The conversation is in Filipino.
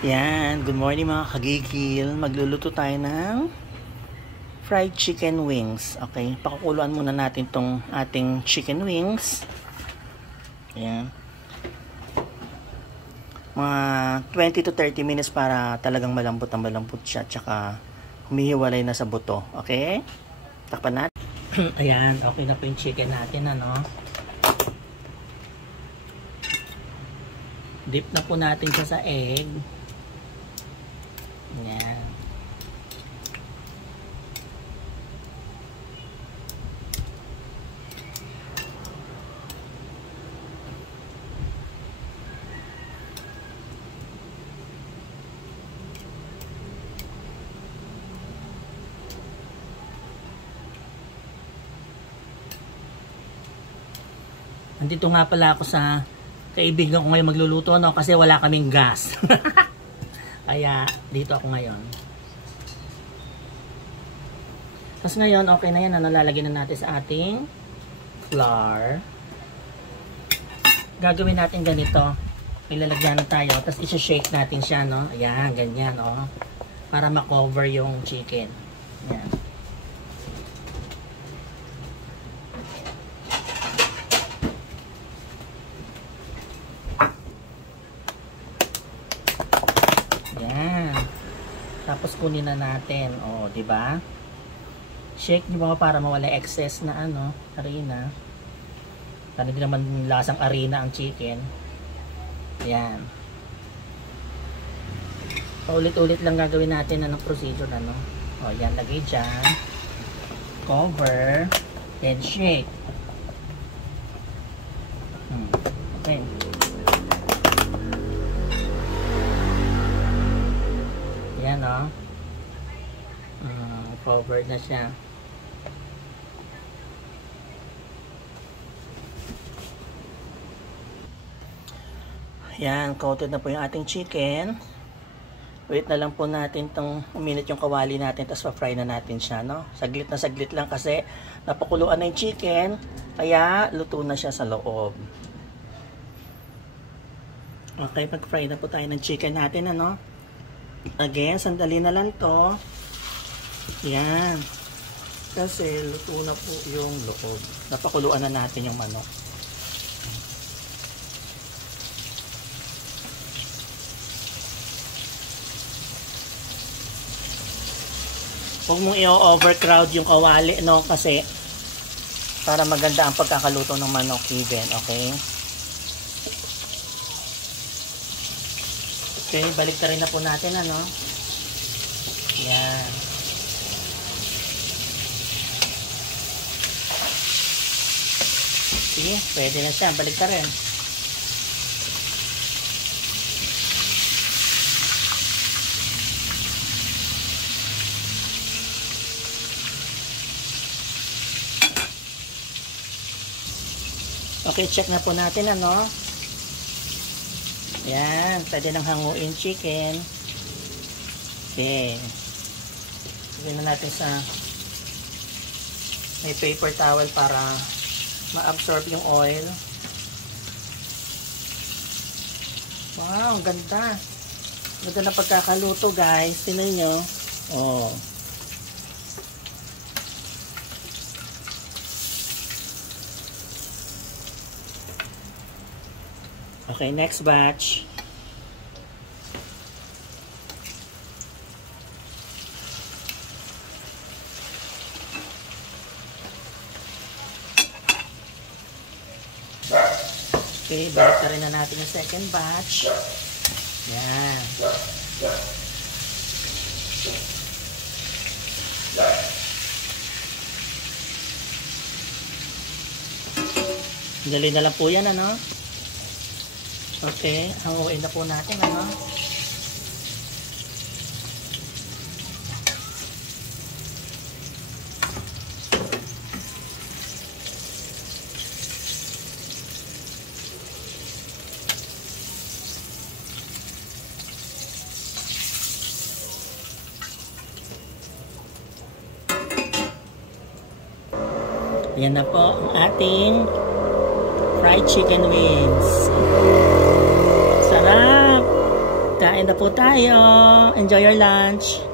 Yan, good morning mga kagigil. Magluluto tayo ng fried chicken wings. Okay, pakukuluan muna natin tong ating chicken wings. Yan. Mga 20 to 30 minutes para talagang malambot siya. Tsaka humihiwalay na sa buto. Okay? Takpan natin. Ayan, okay na po yung chicken natin. Dip na po natin siya sa egg. Yan. Andito nga pala ako sa kaibigan ko ngayon magluluto, kasi wala kaming gas. Kaya dito ako ngayon. Tapos ngayon okay na yan, lalagyan na natin sa ating flour. Gagawin natin ganito. Ilalagyan na tayo, tapos i-shake natin siya, Ayan, ganyan, para ma-cover yung chicken. Ayan. Tapos kunin na natin, di ba? Shake niyo ba para mawala excess na harina. Para hindi naman lasang harina ang chicken. Ayan. Paulit-ulit lang gagawin natin procedure yan, lagay dyan. Cover. Then shake. Okay. Yan covered na siya. Yan, coated na po yung ating chicken. Wait na lang po natin tong minute yung kawali natin, tapos pa-fry na natin siya, Saglit na saglit lang kasi napakuluan na yung chicken, kaya luto na siya sa loob. Okay, pag-fry na po tayo ng chicken natin, Again, sandali na lang to. Yan. Kasi luto na po yung loob. Napakuluan na natin yung manok. Huwag mong i-overcrowd yung kawali, kasi para maganda ang pagkakaluto ng manok even, okay? Okay, balik na rin na po natin, Yan. Sige, pwede na siya. Balik ka rin. Okay, check na po natin, Yan, pwede nang hanguin chicken. Okay. Lagyan na natin sa may paper towel para ma-absorb yung oil. Wow, ang ganda. Ganda na pagkakaluto, guys. Tingnan nyo. Okay, next batch. Okay, balik na rin na natin yung second batch. Yan. Dali na lang po yan, Okay, hanguin na po natin, Yan na po ang ating fried chicken wings. Sarap! Kain Kain na po tayo. Enjoy your lunch.